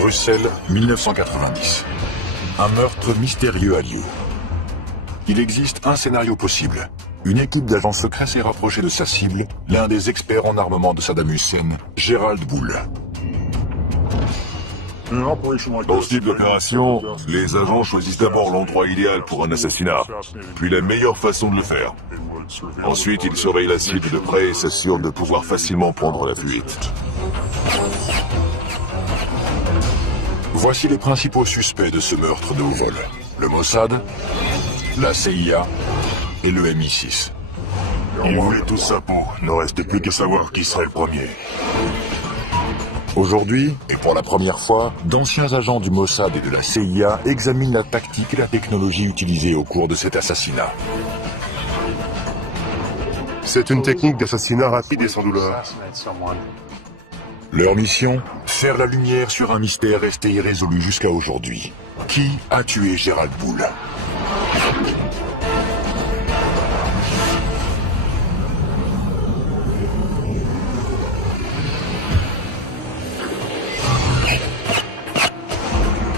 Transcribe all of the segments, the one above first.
Bruxelles, 1990. Un meurtre mystérieux a lieu. Il existe un scénario possible. Une équipe d'agents secrets s'est rapprochée de sa cible, l'un des experts en armement de Saddam Hussein, Gerald Bull. Dans ce type d'opération, les agents choisissent d'abord l'endroit idéal pour un assassinat, puis la meilleure façon de le faire. Ensuite, ils surveillent la cible de près et s'assurent de pouvoir facilement prendre la fuite. Voici les principaux suspects de ce meurtre de haut vol. Le Mossad, la CIA et le MI6. Ils voulaient tous sa peau, ne reste plus qu'à savoir qui serait le premier. Aujourd'hui, et pour la première fois, d'anciens agents du Mossad et de la CIA examinent la tactique et la technologie utilisée au cours de cet assassinat. C'est une technique d'assassinat rapide et sans douleur. Leur mission, faire la lumière sur un mystère resté irrésolu jusqu'à aujourd'hui. Qui a tué Gerald Bull?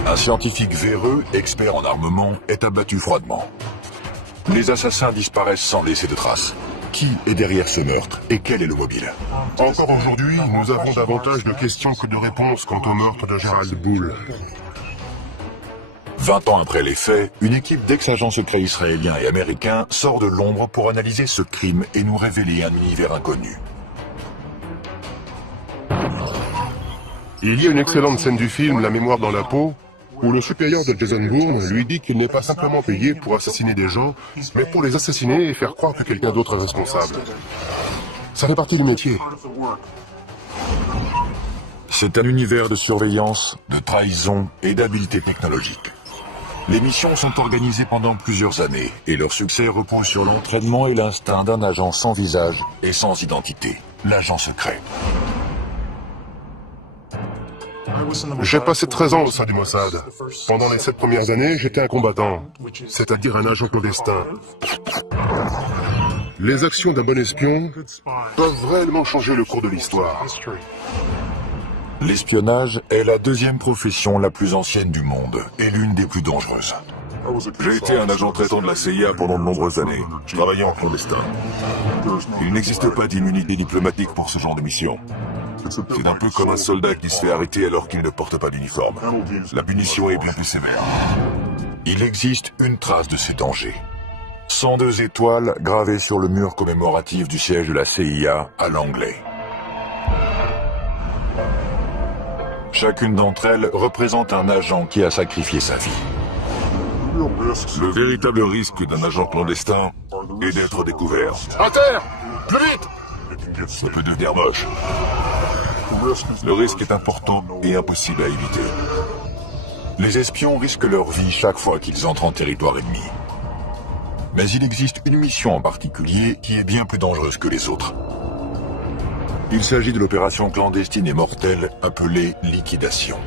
Un scientifique véreux, expert en armement, est abattu froidement. Les assassins disparaissent sans laisser de traces. Qui est derrière ce meurtre et quel est le mobile? Encore aujourd'hui, nous avons davantage de questions que de réponses quant au meurtre de Gerald Bull. 20 ans après les faits, une équipe d'ex-agents secrets israéliens et américains sort de l'ombre pour analyser ce crime et nous révéler un univers inconnu. Il y a une excellente scène du film La mémoire dans la peau, où le supérieur de Jason Bourne lui dit qu'il n'est pas simplement payé pour assassiner des gens, mais pour les assassiner et faire croire que quelqu'un d'autre est responsable. Ça fait partie du métier. C'est un univers de surveillance, de trahison et d'habileté technologique. Les missions sont organisées pendant plusieurs années et leur succès repose sur l'entraînement et l'instinct d'un agent sans visage et sans identité, l'agent secret. J'ai passé 13 ans au sein du Mossad. Pendant les 7 premières années, j'étais un combattant, c'est-à-dire un agent clandestin. Les actions d'un bon espion peuvent réellement changer le cours de l'histoire. L'espionnage est la deuxième profession la plus ancienne du monde et l'une des plus dangereuses. J'ai été un agent traitant de la CIA pendant de nombreuses années. Je travaillais en clandestin. Il n'existe pas d'immunité diplomatique pour ce genre de mission. C'est un peu comme un soldat qui se fait arrêter alors qu'il ne porte pas d'uniforme. La punition est bien plus sévère. Il existe une trace de ces dangers. 102 étoiles gravées sur le mur commémoratif du siège de la CIA à Langley. Chacune d'entre elles représente un agent qui a sacrifié sa vie. Le véritable risque d'un agent clandestin est d'être découvert. À terre! Plus vite! Ça peut devenir moche. Le risque est important et impossible à éviter. Les espions risquent leur vie chaque fois qu'ils entrent en territoire ennemi. Mais il existe une mission en particulier qui est bien plus dangereuse que les autres. Il s'agit de l'opération clandestine et mortelle appelée liquidation.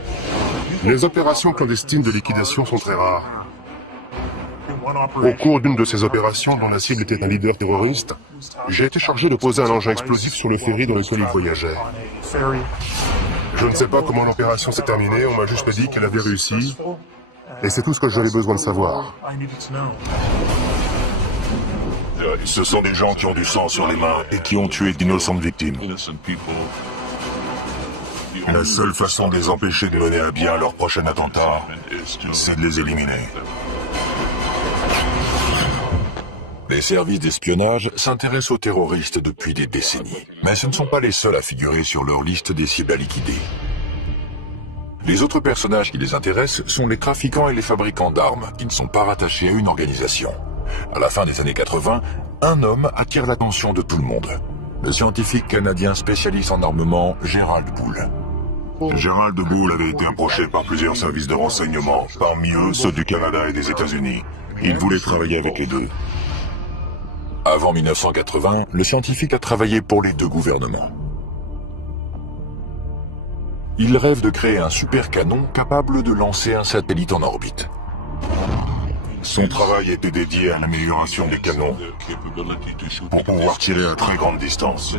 Les opérations clandestines de liquidation sont très rares. Au cours d'une de ces opérations, dont la cible était un leader terroriste, j'ai été chargé de poser un engin explosif sur le ferry dans lequel il voyageait. Je ne sais pas comment l'opération s'est terminée, on m'a juste dit qu'elle avait réussi, et c'est tout ce que j'avais besoin de savoir. Ce sont des gens qui ont du sang sur les mains et qui ont tué d'innocentes victimes. La seule façon de les empêcher de mener à bien leur prochain attentat, c'est de les éliminer. Les services d'espionnage s'intéressent aux terroristes depuis des décennies. Mais ce ne sont pas les seuls à figurer sur leur liste des cibles à liquider. Les autres personnages qui les intéressent sont les trafiquants et les fabricants d'armes, qui ne sont pas rattachés à une organisation. À la fin des années 80, un homme attire l'attention de tout le monde. Le scientifique canadien spécialiste en armement, Gerald Bull. Gerald Bull avait été approché par plusieurs services de renseignement, parmi eux ceux du Canada et des États-Unis. Il voulait travailler avec les deux. Avant 1980, le scientifique a travaillé pour les deux gouvernements. Il rêve de créer un super canon capable de lancer un satellite en orbite. Son travail était dédié à l'amélioration des canons pour pouvoir tirer à très grande distance.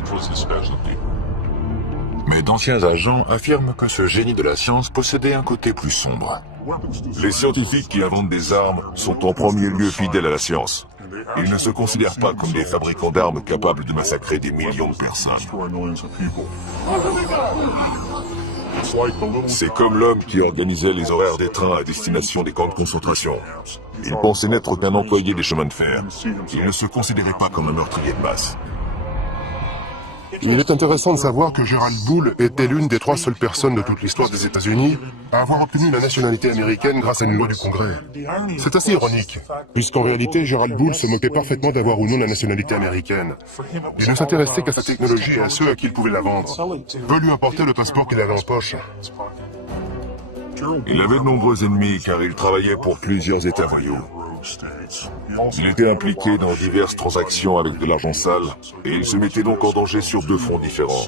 Mais d'anciens agents affirment que ce génie de la science possédait un côté plus sombre. Les scientifiques qui inventent des armes sont en premier lieu fidèles à la science. Ils ne se considèrent pas comme des fabricants d'armes capables de massacrer des millions de personnes. C'est comme l'homme qui organisait les horaires des trains à destination des camps de concentration. Il pensait n'être qu'un employé des chemins de fer. Il ne se considérait pas comme un meurtrier de masse. Il est intéressant de savoir que Gerald Bull était l'une des 3 seules personnes de toute l'histoire des États-Unis à avoir obtenu la nationalité américaine grâce à une loi du Congrès. C'est assez ironique, puisqu'en réalité, Gerald Bull se moquait parfaitement d'avoir ou non la nationalité américaine. Il ne s'intéressait qu'à sa technologie et à ceux à qui il pouvait la vendre. Peu lui importait le passeport qu'il avait en poche. Il avait de nombreux ennemis car il travaillait pour plusieurs États voyous. Il était impliqué dans diverses transactions avec de l'argent sale et il se mettait donc en danger sur 2 fronts différents.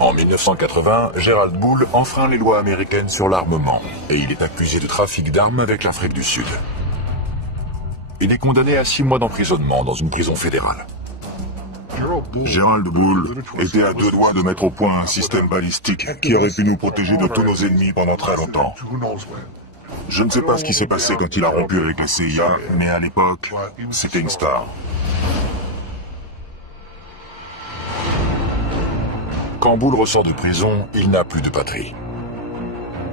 En 1980, Gerald Bull enfreint les lois américaines sur l'armement et il est accusé de trafic d'armes avec l'Afrique du Sud. Il est condamné à 6 mois d'emprisonnement dans une prison fédérale. Gerald Bull était à 2 doigts de mettre au point un système balistique qui aurait pu nous protéger de tous nos ennemis pendant très longtemps. Je ne sais pas ce qui s'est passé quand il a rompu avec la CIA, mais à l'époque, c'était une star. Quand Bull ressort de prison, il n'a plus de patrie.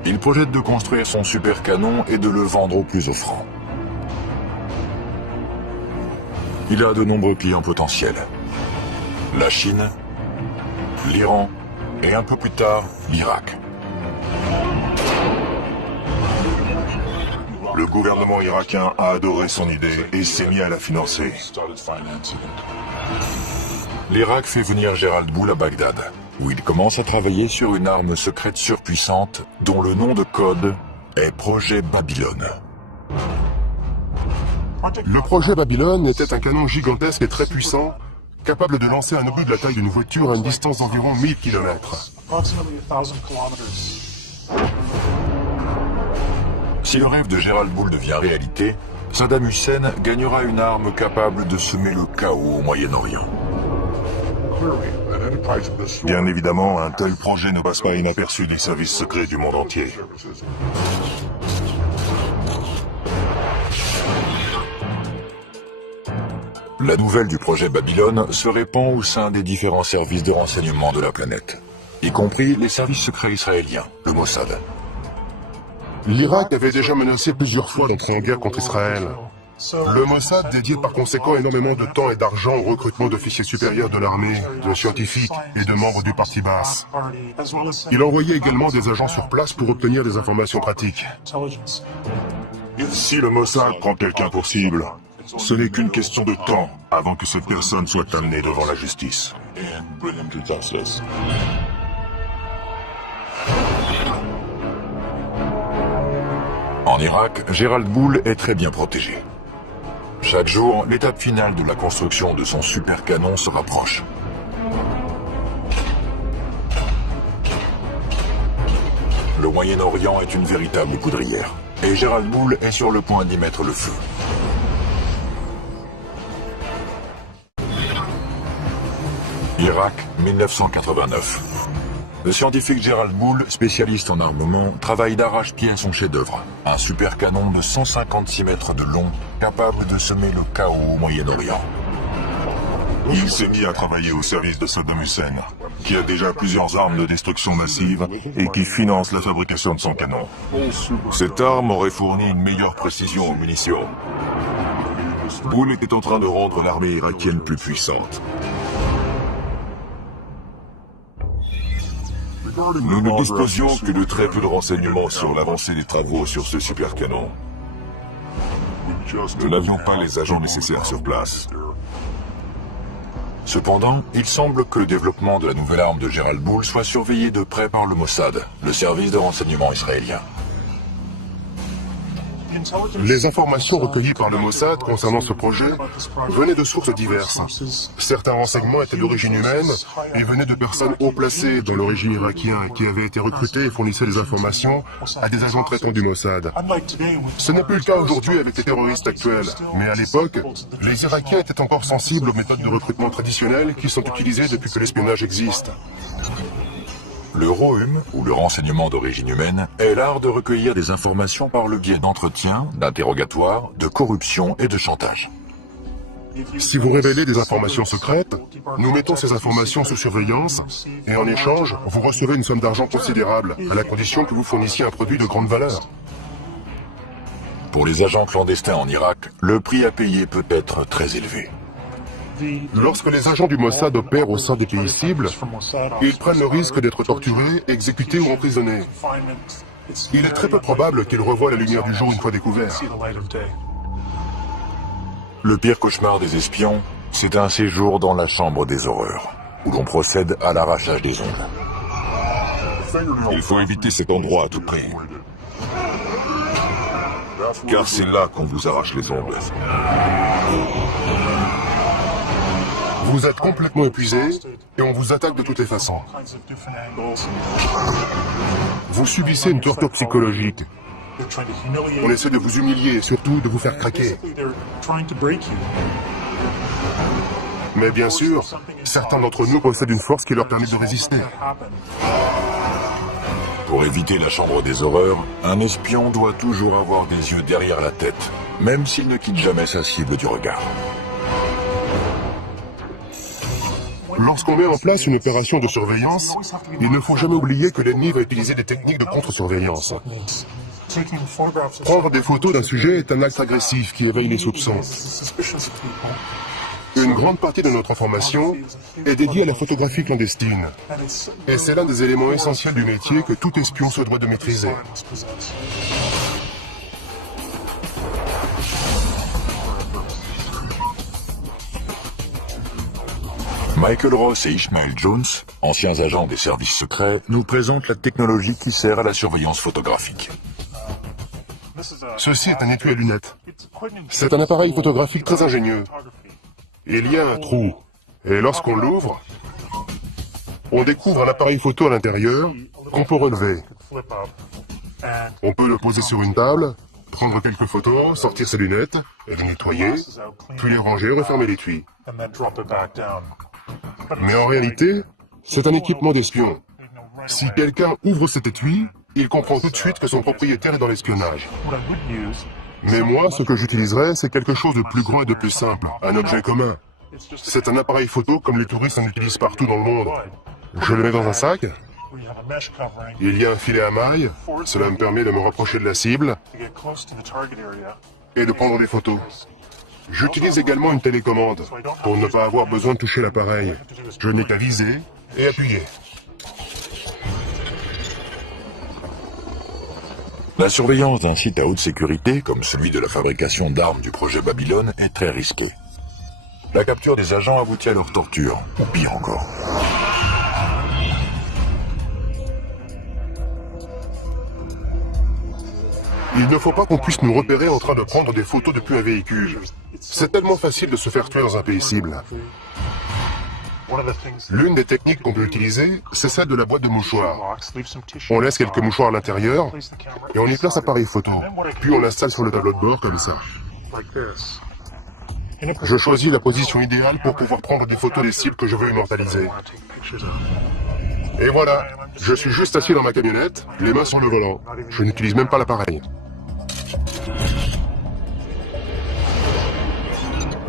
Il projette de construire son super canon et de le vendre au plus offrant. Il a de nombreux clients potentiels. La Chine, l'Iran et un peu plus tard, l'Irak. Le gouvernement irakien a adoré son idée et s'est mis à la financer. L'Irak fait venir Gerald Bull à Bagdad, où il commence à travailler sur une arme secrète surpuissante dont le nom de code est Projet Babylone. Le projet Babylone était un canon gigantesque et très puissant, capable de lancer un obus de la taille d'une voiture à une distance d'environ 1000 km. Si le rêve de Gerald Bull devient réalité, Saddam Hussein gagnera une arme capable de semer le chaos au Moyen-Orient. Bien évidemment, un tel projet ne passe pas inaperçu des services secrets du monde entier. La nouvelle du projet Babylone se répand au sein des différents services de renseignement de la planète, y compris les services secrets israéliens, le Mossad. L'Irak avait déjà menacé plusieurs fois d'entrer en guerre contre Israël. Le Mossad dédiait par conséquent énormément de temps et d'argent au recrutement d'officiers supérieurs de l'armée, de scientifiques et de membres du parti basse. Il envoyait également des agents sur place pour obtenir des informations pratiques. Si le Mossad prend quelqu'un pour cible, ce n'est qu'une question de temps avant que cette personne soit amenée devant la justice. En Irak, Gerald Bull est très bien protégé. Chaque jour, l'étape finale de la construction de son super canon se rapproche. Le Moyen-Orient est une véritable poudrière, et Gerald Bull est sur le point d'y mettre le feu. Irak, 1989. Le scientifique Gerald Bull, spécialiste en armement, travaille d'arrache-pied à son chef-d'œuvre, un super canon de 156 mètres de long, capable de semer le chaos au Moyen-Orient. Il s'est mis à travailler au service de Saddam Hussein, qui a déjà plusieurs armes de destruction massive et qui finance la fabrication de son canon. Cette arme aurait fourni une meilleure précision aux munitions. Bull était en train de rendre l'armée irakienne plus puissante. Nous ne disposions que de très peu de renseignements sur l'avancée des travaux sur ce super canon. Nous n'avions pas les agents nécessaires sur place. Cependant, il semble que le développement de la nouvelle arme de Gerald Bull soit surveillé de près par le Mossad, le service de renseignement israélien. Les informations recueillies par le Mossad concernant ce projet venaient de sources diverses. Certains renseignements étaient d'origine humaine et venaient de personnes haut placées dans le régime irakien qui avaient été recrutés et fournissaient des informations à des agents traitants du Mossad. Ce n'est plus le cas aujourd'hui avec les terroristes actuels, mais à l'époque, les Irakiens étaient encore sensibles aux méthodes de recrutement traditionnelles qui sont utilisées depuis que l'espionnage existe. Le ROHUM, ou le renseignement d'origine humaine, est l'art de recueillir des informations par le biais d'entretiens, d'interrogatoires, de corruption et de chantage. Si vous révélez des informations secrètes, nous mettons ces informations sous surveillance et en échange, vous recevez une somme d'argent considérable, à la condition que vous fournissiez un produit de grande valeur. Pour les agents clandestins en Irak, le prix à payer peut être très élevé. Lorsque les agents du Mossad opèrent au sein des pays cibles, ils prennent le risque d'être torturés, exécutés ou emprisonnés. Il est très peu probable qu'ils revoient la lumière du jour une fois découverts. Le pire cauchemar des espions, c'est un séjour dans la chambre des horreurs, où l'on procède à l'arrachage des ongles. Il faut éviter cet endroit à tout prix. Car c'est là qu'on vous arrache les ongles. Vous êtes complètement épuisé et on vous attaque de toutes les façons. Vous subissez une torture psychologique. On essaie de vous humilier et surtout de vous faire craquer. Mais bien sûr, certains d'entre nous possèdent une force qui leur permet de résister. Pour éviter la chambre des horreurs, un espion doit toujours avoir des yeux derrière la tête, même s'il ne quitte jamais sa cible du regard. Lorsqu'on met en place une opération de surveillance, il ne faut jamais oublier que l'ennemi va utiliser des techniques de contre-surveillance. Prendre des photos d'un sujet est un acte agressif qui éveille les soupçons. Une grande partie de notre information est dédiée à la photographie clandestine. Et c'est l'un des éléments essentiels du métier que tout espion se doit de maîtriser. Michael Ross et Ishmael Jones, anciens agents des services secrets, nous présentent la technologie qui sert à la surveillance photographique. Ceci est un étui à lunettes. C'est un appareil photographique très ingénieux. Il y a un trou, et lorsqu'on l'ouvre, on découvre un appareil photo à l'intérieur qu'on peut relever. On peut le poser sur une table, prendre quelques photos, sortir ses lunettes, et les nettoyer, puis les ranger et refermer l'étui. Mais en réalité, c'est un équipement d'espion. Si quelqu'un ouvre cet étui, il comprend tout de suite que son propriétaire est dans l'espionnage. Mais moi, ce que j'utiliserais, c'est quelque chose de plus grand et de plus simple, un objet commun. C'est un appareil photo comme les touristes en utilisent partout dans le monde. Je le mets dans un sac. Il y a un filet à mailles. Cela me permet de me rapprocher de la cible et de prendre des photos. J'utilise également une télécommande pour ne pas avoir besoin de toucher l'appareil. Je n'ai qu'à viser et appuyer. La surveillance d'un site à haute sécurité, comme celui de la fabrication d'armes du projet Babylone, est très risquée. La capture des agents aboutit à leur torture, ou pire encore. Il ne faut pas qu'on puisse nous repérer en train de prendre des photos depuis un véhicule. C'est tellement facile de se faire tuer dans un pays cible. L'une des techniques qu'on peut utiliser, c'est celle de la boîte de mouchoirs. On laisse quelques mouchoirs à l'intérieur et on y place l'appareil photo. Puis on l'installe sur le tableau de bord comme ça. Je choisis la position idéale pour pouvoir prendre des photos des cibles que je veux immortaliser. Et voilà, je suis juste assis dans ma camionnette, les mains sur le volant. Je n'utilise même pas l'appareil.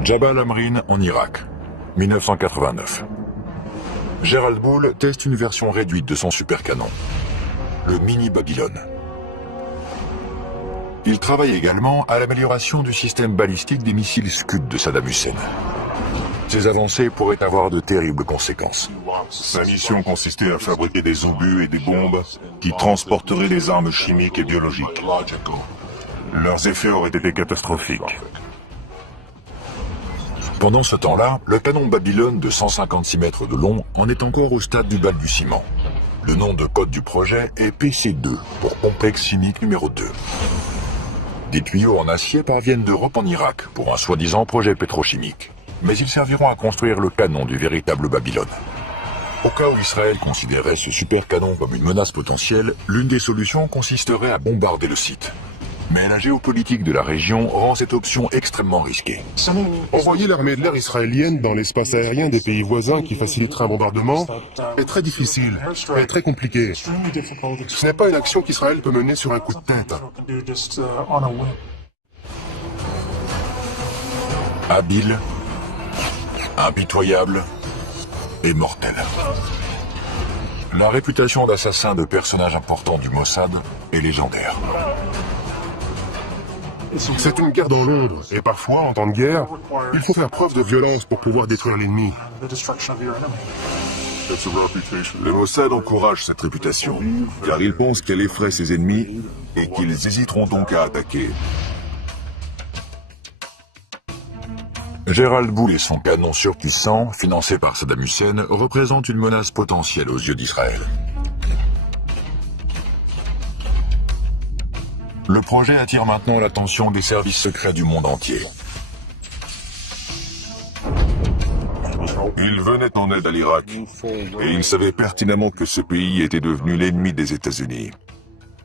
Jabal Amrin en Irak, 1989. Gérald Bull teste une version réduite de son supercanon, le Mini Babylone. Il travaille également à l'amélioration du système balistique des missiles Scud de Saddam Hussein. Ces avancées pourraient avoir de terribles conséquences. Sa mission consistait à fabriquer des obus et des bombes qui transporteraient des armes chimiques et biologiques. Leurs effets auraient été catastrophiques. Pendant ce temps-là, le canon Babylone de 156 mètres de long en est encore au stade du balbutiement. Le nom de code du projet est PC2, pour complexe chimique numéro 2. Des tuyaux en acier parviennent d'Europe en Irak pour un soi-disant projet pétrochimique. Mais ils serviront à construire le canon du véritable Babylone. Au cas où Israël considérait ce super canon comme une menace potentielle, l'une des solutions consisterait à bombarder le site. Mais la géopolitique de la région rend cette option extrêmement risquée. Envoyer l'armée de l'air israélienne dans l'espace aérien des pays voisins qui faciliterait un bombardement est très difficile et très compliqué. Ce n'est pas une action qu'Israël peut mener sur un coup de tête. Habile, impitoyable et mortel. La réputation d'assassin de personnages importants du Mossad est légendaire. C'est une guerre dans l'ombre, et parfois, en temps de guerre, il faut faire preuve de violence pour pouvoir détruire l'ennemi. Le Mossad encourage cette réputation, car il pense qu'elle effraie ses ennemis et qu'ils hésiteront donc à attaquer. Gérald Boul et son canon surpuissant, financé par Saddam Hussein, représentent une menace potentielle aux yeux d'Israël. Le projet attire maintenant l'attention des services secrets du monde entier. Il venait en aide à l'Irak, et il savait pertinemment que ce pays était devenu l'ennemi des États-Unis.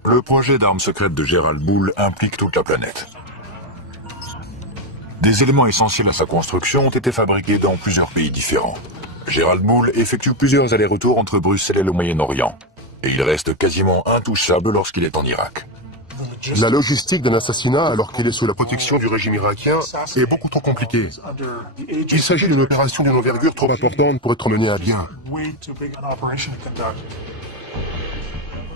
Le projet d'armes secrètes de Gérald Boul implique toute la planète. Des éléments essentiels à sa construction ont été fabriqués dans plusieurs pays différents. Gérald Boul effectue plusieurs allers-retours entre Bruxelles et le Moyen-Orient, et il reste quasiment intouchable lorsqu'il est en Irak. La logistique d'un assassinat, alors qu'il est sous la protection du régime irakien, est beaucoup trop compliquée. Il s'agit d'une opération d'une envergure trop importante pour être menée à bien.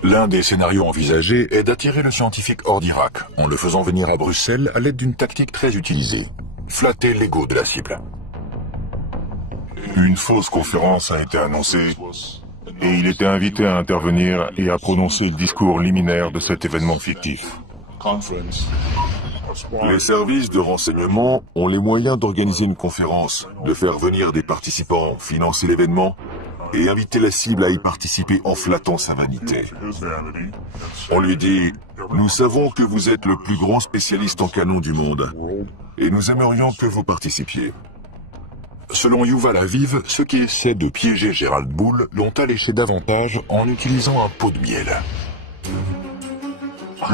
L'un des scénarios envisagés est d'attirer le scientifique hors d'Irak, en le faisant venir à Bruxelles à l'aide d'une tactique très utilisée. Flatter l'ego de la cible. Une fausse conférence a été annoncée, et il était invité à intervenir et à prononcer le discours liminaire de cet événement fictif. Les services de renseignement ont les moyens d'organiser une conférence, de faire venir des participants, financer l'événement, et inviter la cible à y participer en flattant sa vanité. On lui dit « Nous savons que vous êtes le plus grand spécialiste en canon du monde, et nous aimerions que vous participiez. » Selon Yuval Aviv, ceux qui essaient de piéger Gérald Boul l'ont alléché davantage en utilisant un pot de miel.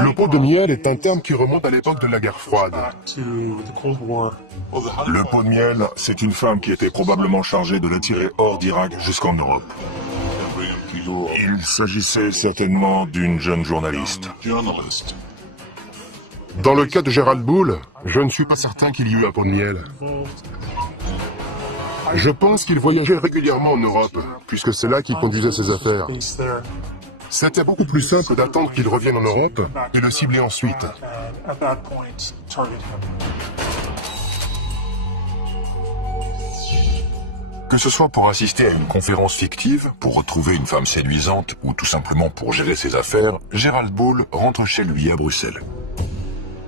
Le pot de miel est un terme qui remonte à l'époque de la guerre froide. Le pot de miel, c'est une femme qui était probablement chargée de l'attirer hors d'Irak jusqu'en Europe. Il s'agissait certainement d'une jeune journaliste. Dans le cas de Gérald Boul, je ne suis pas certain qu'il y eut un pot de miel. Je pense qu'il voyageait régulièrement en Europe, puisque c'est là qu'il conduisait ses affaires. C'était beaucoup plus simple d'attendre qu'il revienne en Europe et le cibler ensuite. Que ce soit pour assister à une conférence fictive, pour retrouver une femme séduisante ou tout simplement pour gérer ses affaires, Gérald Boul rentre chez lui à Bruxelles.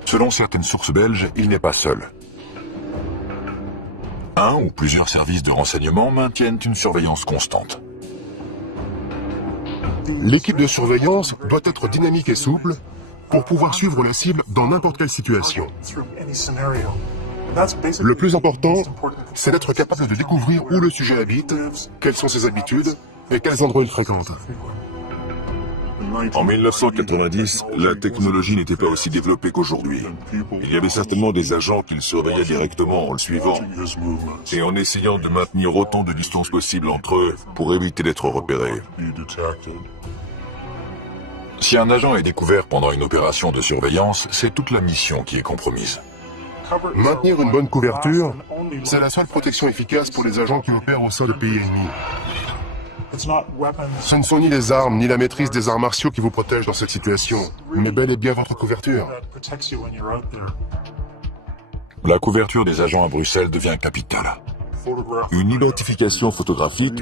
Selon certaines sources belges, il n'est pas seul. Un ou plusieurs services de renseignement maintiennent une surveillance constante. L'équipe de surveillance doit être dynamique et souple pour pouvoir suivre la cible dans n'importe quelle situation. Le plus important, c'est d'être capable de découvrir où le sujet habite, quelles sont ses habitudes et quels endroits il fréquente. En 1990, la technologie n'était pas aussi développée qu'aujourd'hui. Il y avait certainement des agents qui le surveillaient directement en le suivant et en essayant de maintenir autant de distance possible entre eux pour éviter d'être repérés. Si un agent est découvert pendant une opération de surveillance, c'est toute la mission qui est compromise. Maintenir une bonne couverture, c'est la seule protection efficace pour les agents qui opèrent au sein de pays ennemis. Ce ne sont ni les armes, ni la maîtrise des arts martiaux qui vous protègent dans cette situation, mais bel et bien votre couverture. La couverture des agents à Bruxelles devient capitale. Une identification photographique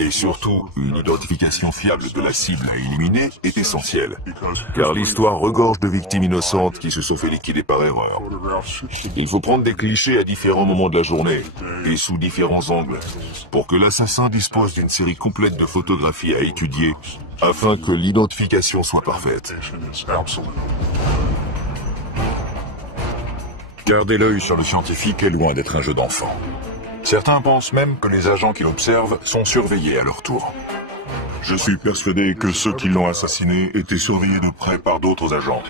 et surtout une identification fiable de la cible à éliminer est essentielle, car l'histoire regorge de victimes innocentes qui se sont fait liquider par erreur. Il faut prendre des clichés à différents moments de la journée et sous différents angles pour que l'assassin dispose d'une série complète de photographies à étudier afin que l'identification soit parfaite. Garder l'œil sur le scientifique est loin d'être un jeu d'enfant. Certains pensent même que les agents qui l'observent sont surveillés à leur tour. Je suis persuadé que ceux qui l'ont assassiné étaient surveillés de près par d'autres agents.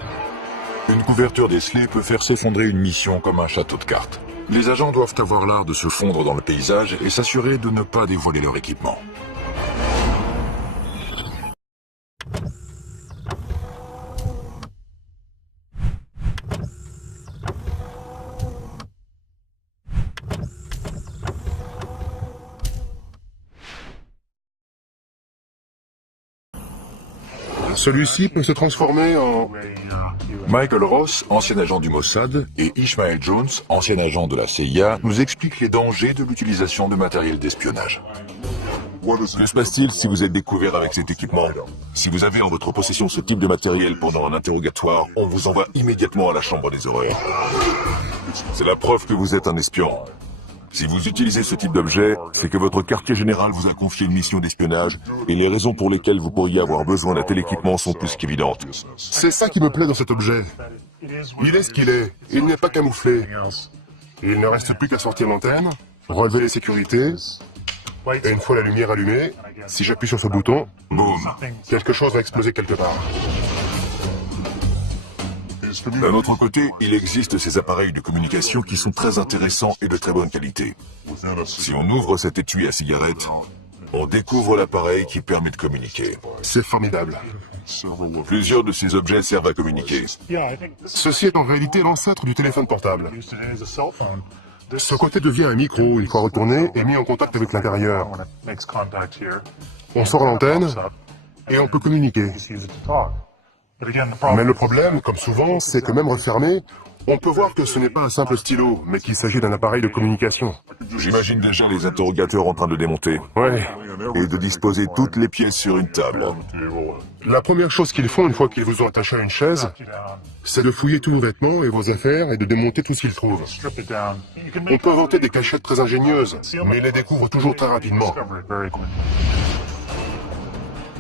Une couverture décelée peut faire s'effondrer une mission comme un château de cartes. Les agents doivent avoir l'art de se fondre dans le paysage et s'assurer de ne pas dévoiler leur équipement. Celui-ci peut se transformer en... Michael Ross, ancien agent du Mossad, et Ishmael Jones, ancien agent de la CIA, nous expliquent les dangers de l'utilisation de matériel d'espionnage. Que se passe-t-il si vous êtes découvert avec cet équipement? Si vous avez en votre possession ce type de matériel pendant un interrogatoire, on vous envoie immédiatement à la chambre des horreurs. C'est la preuve que vous êtes un espion. Si vous utilisez ce type d'objet, c'est que votre quartier général vous a confié une mission d'espionnage et les raisons pour lesquelles vous pourriez avoir besoin d'un tel équipement sont plus qu'évidentes. C'est ça qui me plaît dans cet objet. Il est ce qu'il est. Il n'est pas camouflé. Il ne reste plus qu'à sortir l'antenne, relever les sécurités, et une fois la lumière allumée, si j'appuie sur ce bouton, Boum. quelque chose va exploser quelque part. D'un autre côté, il existe ces appareils de communication qui sont très intéressants et de très bonne qualité. Si on ouvre cet étui à cigarette, on découvre l'appareil qui permet de communiquer. C'est formidable. Plusieurs de ces objets servent à communiquer. Ceci est en réalité l'ancêtre du téléphone portable. Ce côté devient un micro une fois retourné et mis en contact avec l'intérieur. On sort l'antenne et on peut communiquer. Mais le problème, comme souvent, c'est que même refermé, on peut voir que ce n'est pas un simple stylo, mais qu'il s'agit d'un appareil de communication. J'imagine déjà les interrogateurs en train de démonter. Ouais. Et de disposer toutes les pièces sur une table. La première chose qu'ils font une fois qu'ils vous ont attaché à une chaise, c'est de fouiller tous vos vêtements et vos affaires et de démonter tout ce qu'ils trouvent. On peut inventer des cachettes très ingénieuses, mais ils les découvrent toujours très rapidement.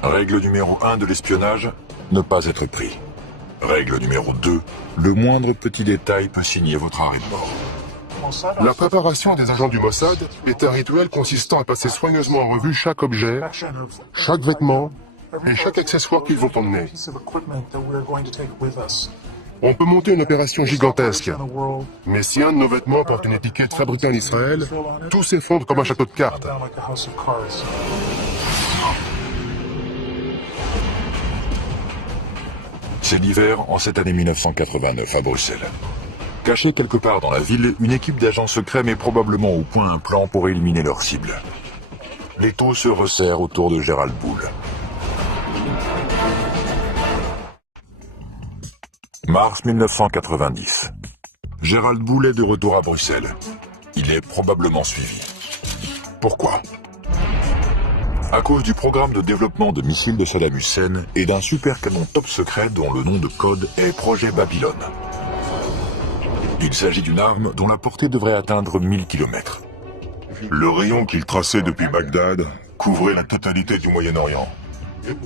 Règle numéro 1 de l'espionnage, ne pas être pris. Règle numéro 2, le moindre petit détail peut signer votre arrêt de mort. La préparation des agents du Mossad est un rituel consistant à passer soigneusement en revue chaque objet, chaque vêtement et chaque accessoire qu'ils vont emmener. On peut monter une opération gigantesque, mais si un de nos vêtements porte une étiquette fabriquée en Israël, tout s'effondre comme un château de cartes. C'est l'hiver en cette année 1989 à Bruxelles. Cachée quelque part dans la ville, une équipe d'agents secrets met probablement au point un plan pour éliminer leur cible. L'étau se resserre autour de Gérald Bull. Mars 1990. Gérald Bull est de retour à Bruxelles. Il est probablement suivi. Pourquoi ? À cause du programme de développement de missiles de Saddam Hussein et d'un super canon top secret dont le nom de code est Projet Babylone. Il s'agit d'une arme dont la portée devrait atteindre 1000 km. Le rayon qu'il traçait depuis Bagdad couvrait la totalité du Moyen-Orient.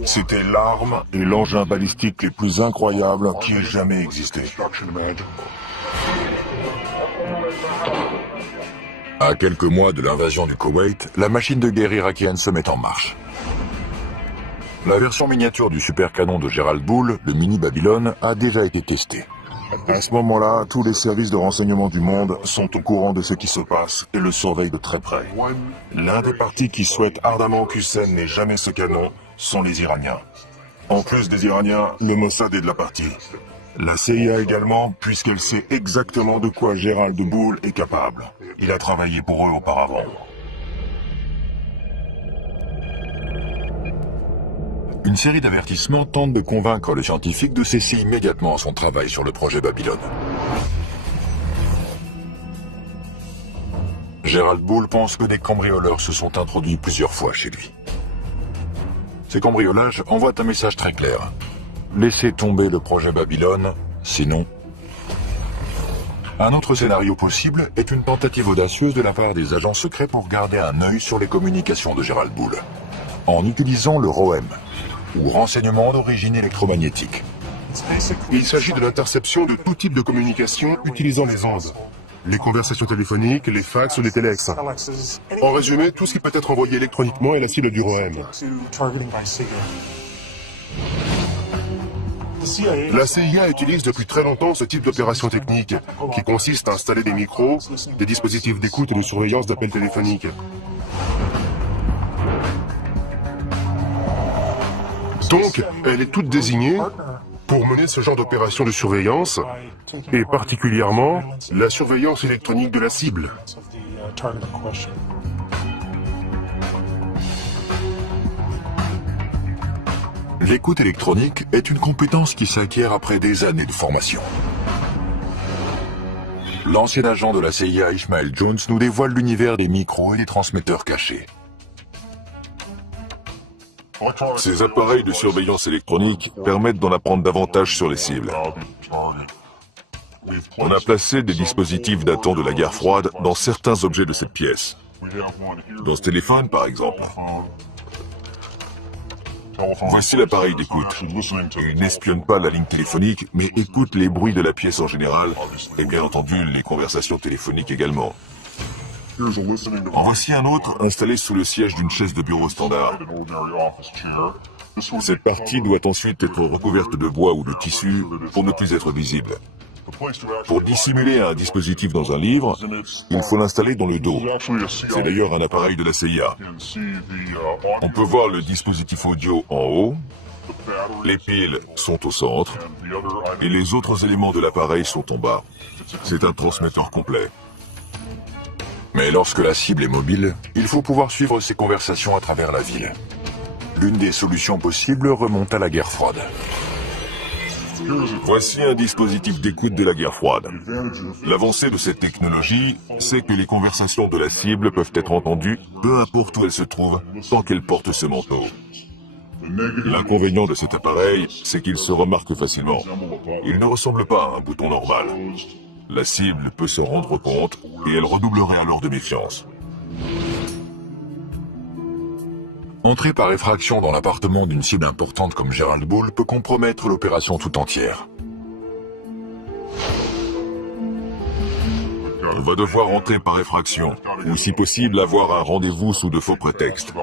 C'était l'arme et l'engin balistique les plus incroyables qui aient jamais existé. À quelques mois de l'invasion du Koweït, la machine de guerre irakienne se met en marche. La version miniature du super canon de Gérald Bull, le mini Babylone, a déjà été testée. À ce moment-là, tous les services de renseignement du monde sont au courant de ce qui se passe et le surveillent de très près. L'un des partis qui souhaite ardemment qu'Hussein n'ait jamais ce canon sont les Iraniens. En plus des Iraniens, le Mossad est de la partie. La CIA également, puisqu'elle sait exactement de quoi Gérald Bull est capable. Il a travaillé pour eux auparavant. Une série d'avertissements tente de convaincre le scientifique de cesser immédiatement son travail sur le projet Babylone. Gérald Bull pense que des cambrioleurs se sont introduits plusieurs fois chez lui. Ces cambriolages envoient un message très clair. Laissez tomber le projet Babylone, sinon... Un autre scénario possible est une tentative audacieuse de la part des agents secrets pour garder un œil sur les communications de Gérald Bull, en utilisant le ROM, ou renseignement d'origine électromagnétique. Il s'agit de l'interception de tout type de communication utilisant les ondes. Les conversations téléphoniques, les fax ou les téléx. En résumé, tout ce qui peut être envoyé électroniquement est la cible du ROM. La CIA utilise depuis très longtemps ce type d'opération technique, qui consiste à installer des micros, des dispositifs d'écoute et de surveillance d'appels téléphoniques. Donc, elle est toute désignée pour mener ce genre d'opération de surveillance, et particulièrement la surveillance électronique de la cible. L'écoute électronique est une compétence qui s'acquiert après des années de formation. L'ancien agent de la CIA Ishmael Jones nous dévoile l'univers des micros et des transmetteurs cachés. Ces appareils de surveillance électronique permettent d'en apprendre davantage sur les cibles. On a placé des dispositifs datant de la guerre froide dans certains objets de cette pièce. Dans ce téléphone, par exemple. Voici l'appareil d'écoute. Il n'espionne pas la ligne téléphonique, mais écoute les bruits de la pièce en général, et bien entendu les conversations téléphoniques également. En voici un autre installé sous le siège d'une chaise de bureau standard. Cette partie doit ensuite être recouverte de bois ou de tissu pour ne plus être visible. Pour dissimuler un dispositif dans un livre, il faut l'installer dans le dos. C'est d'ailleurs un appareil de la CIA. On peut voir le dispositif audio en haut, les piles sont au centre, et les autres éléments de l'appareil sont en bas. C'est un transmetteur complet. Mais lorsque la cible est mobile, il faut pouvoir suivre ses conversations à travers la ville. L'une des solutions possibles remonte à la guerre froide. Voici un dispositif d'écoute de la guerre froide. L'avancée de cette technologie, c'est que les conversations de la cible peuvent être entendues, peu importe où elles se trouvent, tant qu'elle porte ce manteau. L'inconvénient de cet appareil, c'est qu'il se remarque facilement. Il ne ressemble pas à un bouton normal. La cible peut s'en rendre compte et elle redoublerait alors de méfiance. Entrer par effraction dans l'appartement d'une cible importante comme Gerald Bull peut compromettre l'opération tout entière. On va devoir entrer par effraction, ou si possible avoir un rendez-vous sous de faux prétextes.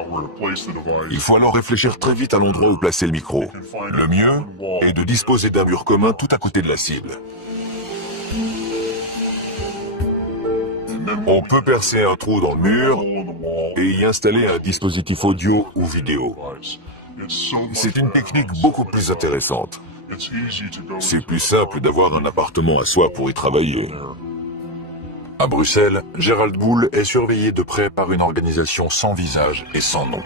Il faut alors réfléchir très vite à l'endroit où placer le micro. Le mieux est de disposer d'un mur commun tout à côté de la cible. On peut percer un trou dans le mur et y installer un dispositif audio ou vidéo. C'est une technique beaucoup plus intéressante. C'est plus simple d'avoir un appartement à soi pour y travailler. À Bruxelles, Gerald Bull est surveillé de près par une organisation sans visage et sans nom.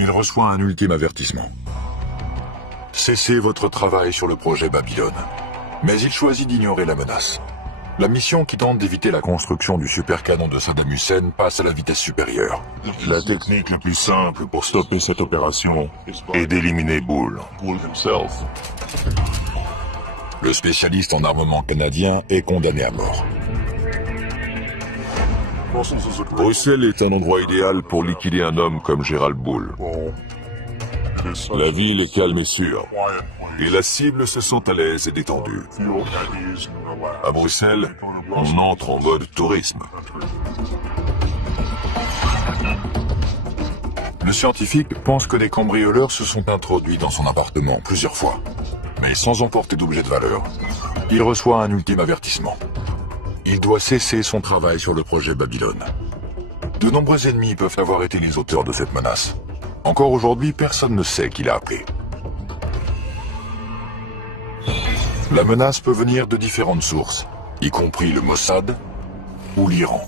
Il reçoit un ultime avertissement. Cessez votre travail sur le projet Babylone. Mais il choisit d'ignorer la menace. La mission qui tente d'éviter la construction du supercanon de Saddam Hussein passe à la vitesse supérieure. La technique la plus simple pour stopper cette opération est d'éliminer Bull himself. Le spécialiste en armement canadien est condamné à mort. Bruxelles est un endroit idéal pour liquider un homme comme Gerald Bull. La ville est calme et sûre, et la cible se sent à l'aise et détendue. À Bruxelles, on entre en mode tourisme. Le scientifique pense que des cambrioleurs se sont introduits dans son appartement plusieurs fois, mais sans emporter d'objets de valeur. Il reçoit un ultime avertissement. Il doit cesser son travail sur le projet Babylone. De nombreux ennemis peuvent avoir été les auteurs de cette menace. Encore aujourd'hui, personne ne sait qui l'a appelé. La menace peut venir de différentes sources, y compris le Mossad ou l'Iran.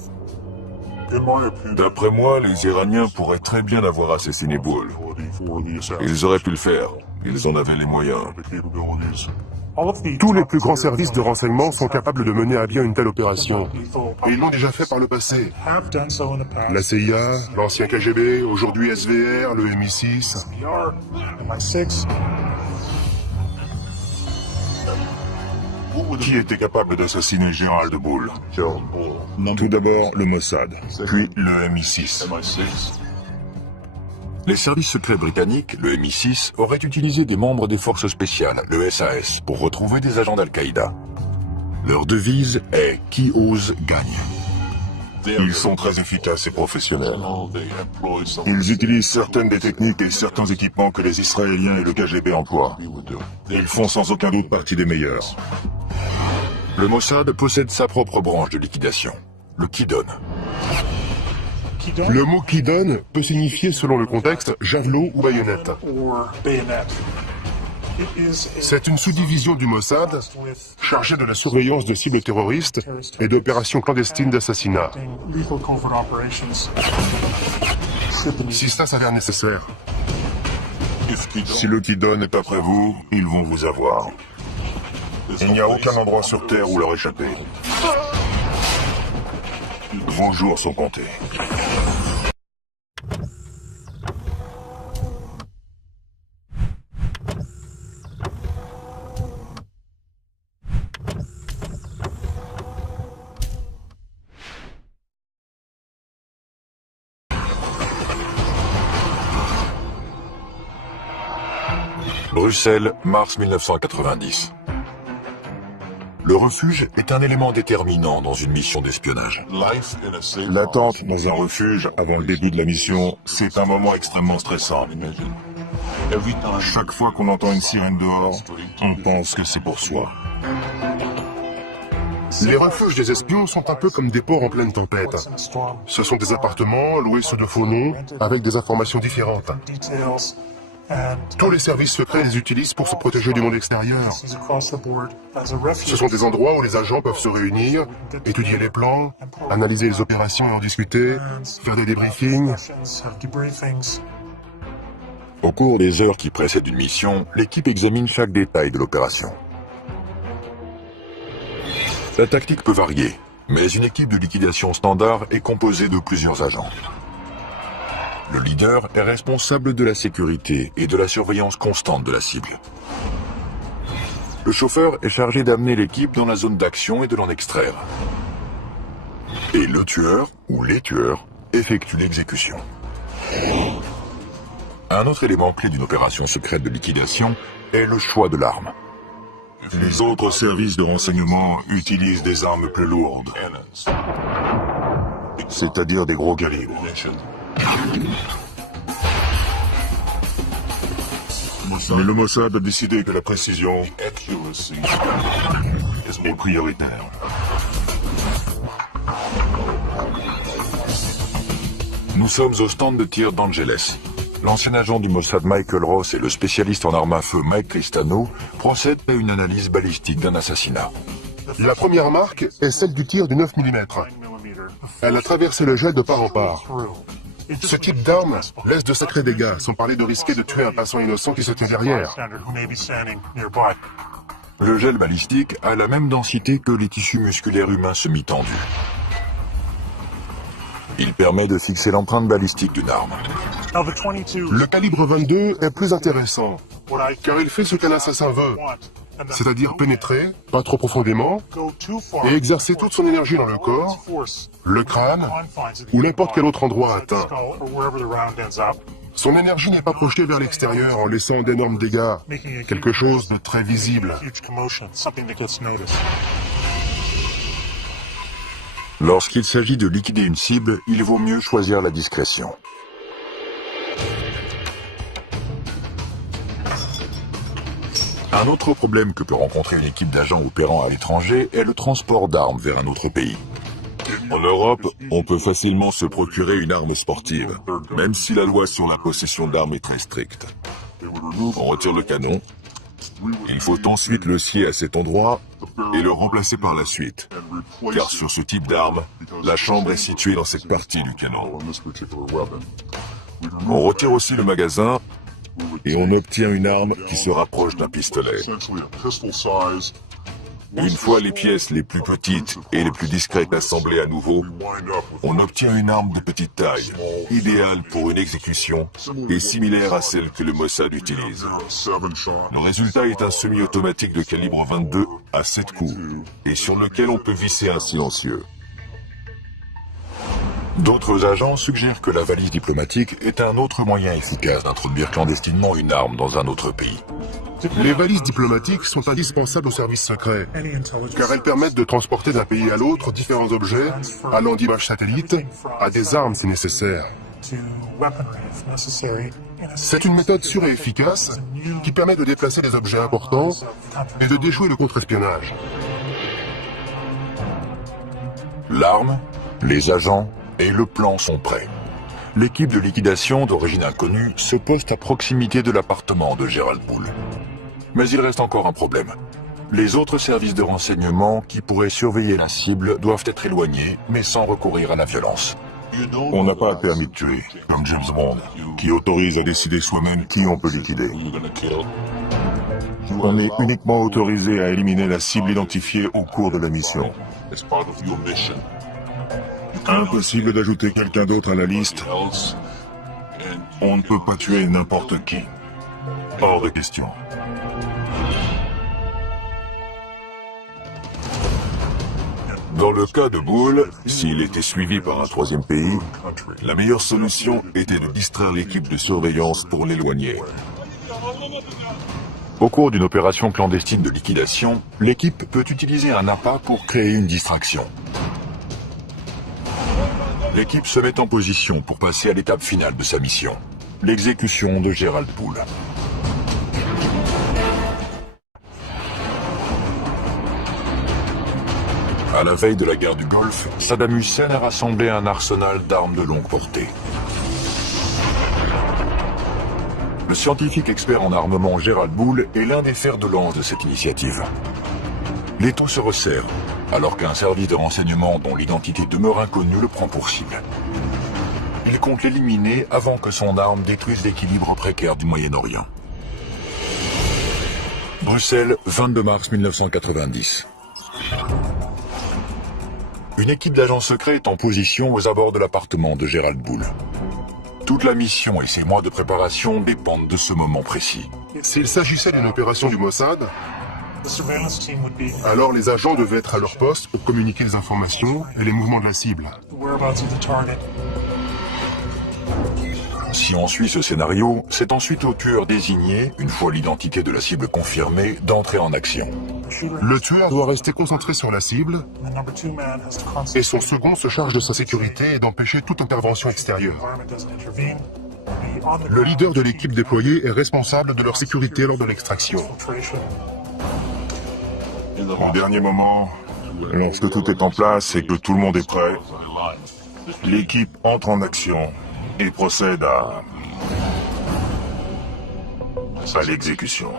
D'après moi, les Iraniens pourraient très bien avoir assassiné Bull. Ils auraient pu le faire. Ils en avaient les moyens. Tous les plus grands services de renseignement sont capables de mener à bien une telle opération. Et ils l'ont déjà fait par le passé. La CIA, l'ancien KGB, aujourd'hui SVR, le MI6. Qui était capable d'assassiner Gerald Bull? Tout d'abord le Mossad, puis le MI6. Les services secrets britanniques, le MI6, auraient utilisé des membres des forces spéciales, le SAS, pour retrouver des agents d'Al-Qaïda. Leur devise est « Qui ose gagne ». Ils sont très efficaces et professionnels. Ils utilisent certaines des techniques et certains équipements que les Israéliens et le KGB emploient. Ils font sans aucun doute partie des meilleurs. Le Mossad possède sa propre branche de liquidation, le Kidon. Le mot Kidon peut signifier, selon le contexte, javelot ou baïonnette. C'est une sous-division du Mossad chargée de la surveillance de cibles terroristes et d'opérations clandestines d'assassinat. Si cela s'avère nécessaire. Si le Kidon n'est pas près vous, ils vont vous avoir. Il n'y a aucun endroit sur Terre où leur échapper. Vos jours sont comptés. Bruxelles, mars 1990. Le refuge est un élément déterminant dans une mission d'espionnage. L'attente dans un refuge avant le début de la mission, c'est un moment extrêmement stressant. Chaque fois qu'on entend une sirène dehors, on pense que c'est pour soi. Les refuges des espions sont un peu comme des ports en pleine tempête. Ce sont des appartements loués sous de faux noms, avec des informations différentes. Tous les services secrets les utilisent pour se protéger du monde extérieur. Ce sont des endroits où les agents peuvent se réunir, étudier les plans, analyser les opérations et en discuter, faire des débriefings. Au cours des heures qui précèdent une mission, l'équipe examine chaque détail de l'opération. La tactique peut varier, mais une équipe de liquidation standard est composée de plusieurs agents. Le leader est responsable de la sécurité et de la surveillance constante de la cible. Le chauffeur est chargé d'amener l'équipe dans la zone d'action et de l'en extraire. Et le tueur, ou les tueurs, effectuent l'exécution. Un autre élément clé d'une opération secrète de liquidation est le choix de l'arme. Les autres services de renseignement utilisent des armes plus lourdes, c'est-à-dire des gros calibres. Mais le Mossad a décidé que la précision est prioritaire. Nous sommes au stand de tir d'Angeles. L'ancien agent du Mossad Michael Ross et le spécialiste en armes à feu Mike Cristano procèdent à une analyse balistique d'un assassinat. La première marque est celle du tir du 9 mm. Elle a traversé le gel de part en part. Ce type d'arme laisse de sacrés dégâts, sans parler de risquer de tuer un passant innocent qui se tient derrière. Le gel balistique a la même densité que les tissus musculaires humains semi-tendus. Il permet de fixer l'empreinte balistique d'une arme. Le calibre 22 est plus intéressant, car il fait ce qu'un assassin veut, c'est-à-dire pénétrer, pas trop profondément, et exercer toute son énergie dans le corps, le crâne, ou n'importe quel autre endroit atteint. Son énergie n'est pas projetée vers l'extérieur en laissant d'énormes dégâts, quelque chose de très visible. Lorsqu'il s'agit de liquider une cible, il vaut mieux choisir la discrétion. Un autre problème que peut rencontrer une équipe d'agents opérant à l'étranger est le transport d'armes vers un autre pays. En Europe, on peut facilement se procurer une arme sportive, même si la loi sur la possession d'armes est très stricte. On retire le canon. Il faut ensuite le scier à cet endroit et le remplacer par la suite. Car sur ce type d'arme, la chambre est située dans cette partie du canon. On retire aussi le magasin et on obtient une arme qui se rapproche d'un pistolet. Une fois les pièces les plus petites et les plus discrètes assemblées à nouveau, on obtient une arme de petite taille, idéale pour une exécution et similaire à celle que le Mossad utilise. Le résultat est un semi-automatique de calibre 22 à 7 coups et sur lequel on peut visser un silencieux. D'autres agents suggèrent que la valise diplomatique est un autre moyen efficace d'introduire clandestinement une arme dans un autre pays. Les valises diplomatiques sont indispensables aux services secrets, car elles permettent de transporter d'un pays à l'autre différents objets, allant d'images satellites à des armes si nécessaire. C'est une méthode sûre et efficace qui permet de déplacer des objets importants et de déjouer le contre-espionnage. L'arme, les agents et le plan sont prêts. L'équipe de liquidation d'origine inconnue se poste à proximité de l'appartement de Gerald Bull. Mais il reste encore un problème. Les autres services de renseignement qui pourraient surveiller la cible doivent être éloignés, mais sans recourir à la violence. On n'a pas un permis de tuer, comme James Bond, qui autorise à décider soi-même qui on peut liquider. On est uniquement autorisé à éliminer la cible identifiée au cours de la mission. Impossible d'ajouter quelqu'un d'autre à la liste. On ne peut pas tuer n'importe qui. Hors de question. Dans le cas de Bull, s'il était suivi par un troisième pays, la meilleure solution était de distraire l'équipe de surveillance pour l'éloigner. Au cours d'une opération clandestine de liquidation, l'équipe peut utiliser un appât pour créer une distraction. L'équipe se met en position pour passer à l'étape finale de sa mission, l'exécution de Gerald Bull. À la veille de la guerre du Golfe, Saddam Hussein a rassemblé un arsenal d'armes de longue portée. Le scientifique expert en armement Gerald Bull est l'un des fers de lance de cette initiative. L'étau se resserre, alors qu'un service de renseignement dont l'identité demeure inconnue le prend pour cible. Il compte l'éliminer avant que son arme détruise l'équilibre précaire du Moyen-Orient. Bruxelles, 22 mars 1990. Une équipe d'agents secrets est en position aux abords de l'appartement de Gerald Bull. Toute la mission et ses mois de préparation dépendent de ce moment précis. S'il s'agissait d'une opération du Mossad, alors les agents devaient être à leur poste pour communiquer les informations et les mouvements de la cible. Si on suit ce scénario, c'est ensuite au tueur désigné, une fois l'identité de la cible confirmée, d'entrer en action. Le tueur doit rester concentré sur la cible et son second se charge de sa sécurité et d'empêcher toute intervention extérieure. Le leader de l'équipe déployée est responsable de leur sécurité lors de l'extraction. Au dernier moment, lorsque tout est en place et que tout le monde est prêt, l'équipe entre en action et procède à l'exécution.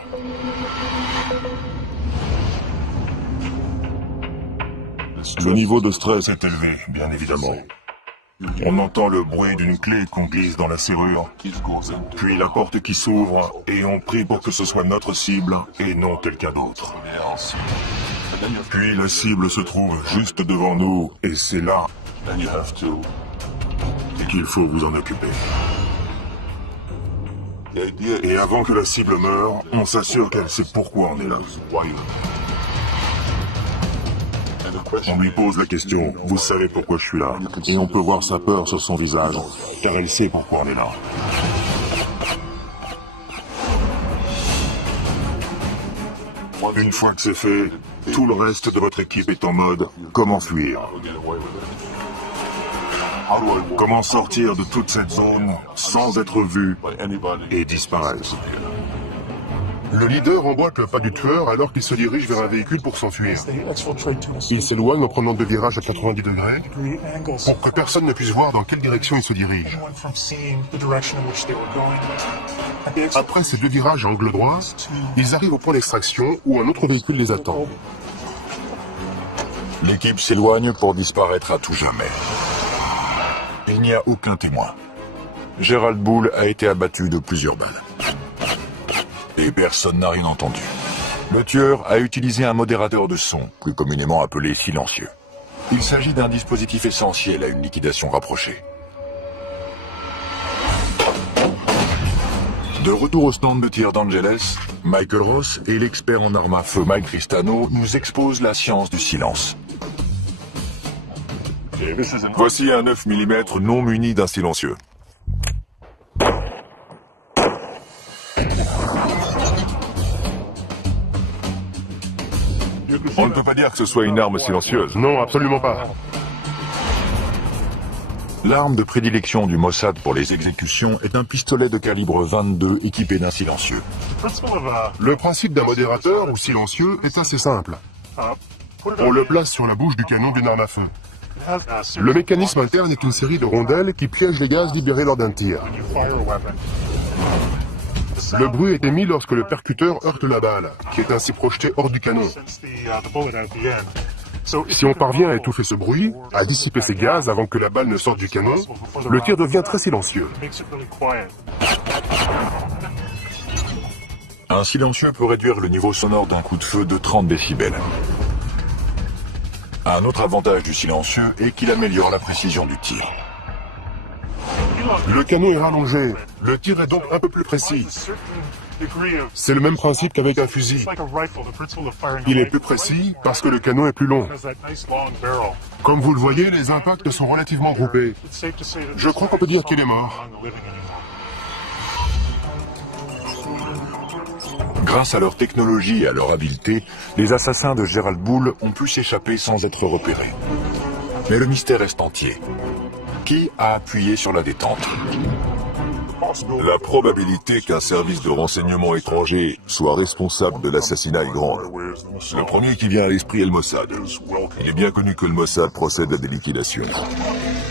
Le niveau de stress est élevé, bien évidemment. On entend le bruit d'une clé qu'on glisse dans la serrure, puis la porte qui s'ouvre, et on prie pour que ce soit notre cible et non quelqu'un d'autre. Puis la cible se trouve juste devant nous, et c'est là qu'il faut vous en occuper. Et avant que la cible meure, on s'assure qu'elle sait pourquoi on est là. On lui pose la question, vous savez pourquoi je suis là? Et on peut voir sa peur sur son visage, car elle sait pourquoi on est là. Une fois que c'est fait, tout le reste de votre équipe est en mode « Comment fuir ?» Comment sortir de toute cette zone sans être vu et disparaître? Le leader emboîte le pas du tueur alors qu'il se dirige vers un véhicule pour s'enfuir. Il s'éloigne en prenant deux virages à 90 degrés pour que personne ne puisse voir dans quelle direction il se dirige. Après ces deux virages à angle droit, ils arrivent au point d'extraction où un autre véhicule les attend. L'équipe s'éloigne pour disparaître à tout jamais. Il n'y a aucun témoin. Gerald Bull a été abattu de plusieurs balles. Et personne n'a rien entendu. Le tueur a utilisé un modérateur de son, plus communément appelé silencieux. Il s'agit d'un dispositif essentiel à une liquidation rapprochée. De retour au stand de tir d'Angeles, Michael Ross et l'expert en armes à feu Mike Tristano nous exposent la science du silence. Voici un 9 mm non muni d'un silencieux. On ne peut pas dire que ce soit une arme silencieuse. Non, absolument pas. L'arme de prédilection du Mossad pour les exécutions est un pistolet de calibre 22 équipé d'un silencieux. Le principe d'un modérateur ou silencieux est assez simple. On le place sur la bouche du canon d'une arme à feu. Le mécanisme interne est une série de rondelles qui piègent les gaz libérés lors d'un tir. Le bruit est émis lorsque le percuteur heurte la balle, qui est ainsi projetée hors du canon. Si on parvient à étouffer ce bruit, à dissiper ces gaz avant que la balle ne sorte du canon, le tir devient très silencieux. Un silencieux peut réduire le niveau sonore d'un coup de feu de 30 décibels. Un autre avantage du silencieux est qu'il améliore la précision du tir. Le canon est rallongé, le tir est donc un peu plus précis. C'est le même principe qu'avec un fusil. Il est plus précis parce que le canon est plus long. Comme vous le voyez, les impacts sont relativement groupés. Je crois qu'on peut dire qu'il est mort. Grâce à leur technologie et à leur habileté, les assassins de Gerald Bull ont pu s'échapper sans être repérés. Mais le mystère reste entier. Qui a appuyé sur la détente? La probabilité qu'un service de renseignement étranger soit responsable de l'assassinat est grande. Le premier qui vient à l'esprit est le Mossad. Il est bien connu que le Mossad procède à des liquidations.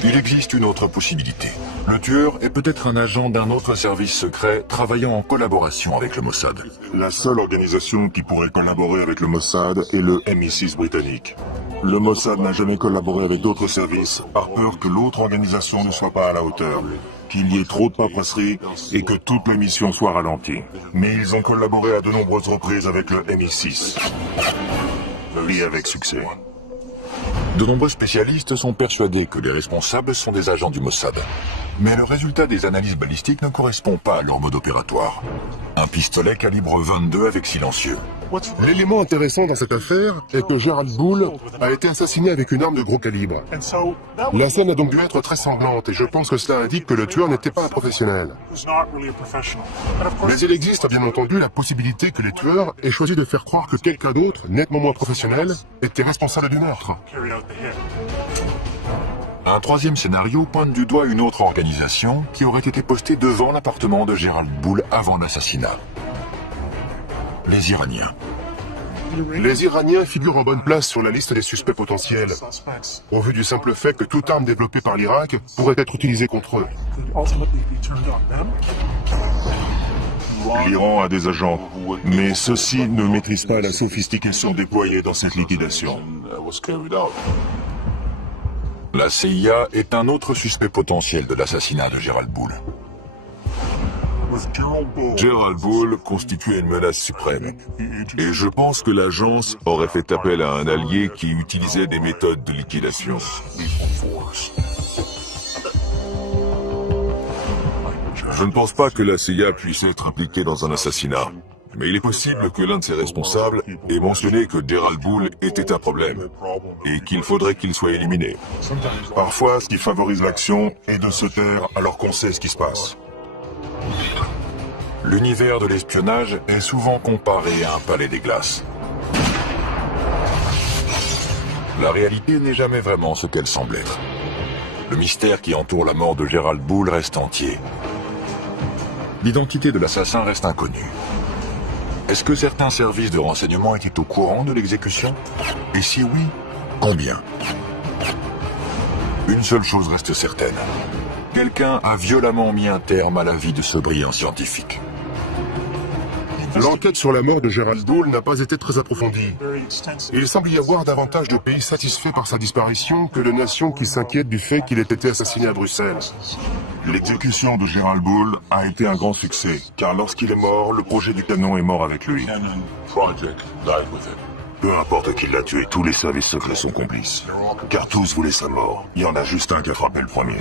Il existe une autre possibilité. Le tueur est peut-être un agent d'un autre service secret travaillant en collaboration avec le Mossad. La seule organisation qui pourrait collaborer avec le Mossad est le MI6 britannique. Le Mossad n'a jamais collaboré avec d'autres services par peur que l'autre organisation ne soit pas à la hauteur, qu'il y ait trop de paperasserie et que toute la mission soit ralentie. Mais ils ont collaboré à de nombreuses reprises avec le MI6. Et avec succès. De nombreux spécialistes sont persuadés que les responsables sont des agents du Mossad. Mais le résultat des analyses balistiques ne correspond pas à leur mode opératoire. Un pistolet calibre 22 avec silencieux. L'élément intéressant dans cette affaire est que Gerald Bull a été assassiné avec une arme de gros calibre. La scène a donc dû être très sanglante et je pense que cela indique que le tueur n'était pas un professionnel. Mais il existe bien entendu la possibilité que les tueurs aient choisi de faire croire que quelqu'un d'autre, nettement moins professionnel, était responsable du meurtre. Un troisième scénario pointe du doigt une autre organisation qui aurait été postée devant l'appartement de Gerald Bull avant l'assassinat. Les Iraniens. Les Iraniens figurent en bonne place sur la liste des suspects potentiels, au vu du simple fait que toute arme développée par l'Irak pourrait être utilisée contre eux. L'Iran a des agents, mais ceux-ci ne maîtrisent pas la sophistication déployée dans cette liquidation. La CIA est un autre suspect potentiel de l'assassinat de Gerald Bull. Gerald Bull constituait une menace suprême. Et je pense que l'agence aurait fait appel à un allié qui utilisait des méthodes de liquidation. Je ne pense pas que la CIA puisse être impliquée dans un assassinat. Mais il est possible que l'un de ses responsables ait mentionné que Gerald Bull était un problème et qu'il faudrait qu'il soit éliminé. Parfois, ce qui favorise l'action est de se taire alors qu'on sait ce qui se passe. L'univers de l'espionnage est souvent comparé à un palais des glaces. La réalité n'est jamais vraiment ce qu'elle semble être. Le mystère qui entoure la mort de Gerald Bull reste entier. L'identité de l'assassin reste inconnue. Est-ce que certains services de renseignement étaient au courant de l'exécution? Et si oui, combien? Une seule chose reste certaine. Quelqu'un a violemment mis un terme à la vie de ce brillant scientifique. L'enquête sur la mort de Gerald Bull n'a pas été très approfondie. Il semble y avoir davantage de pays satisfaits par sa disparition que de nations qui s'inquiètent du fait qu'il ait été assassiné à Bruxelles. L'exécution de Gerald Bull a été un grand succès, car lorsqu'il est mort, le projet du canon est mort avec lui. Peu importe qui l'a tué, tous les services secrets sont complices. Car tous voulaient sa mort. Il y en a juste un qui a frappé le premier.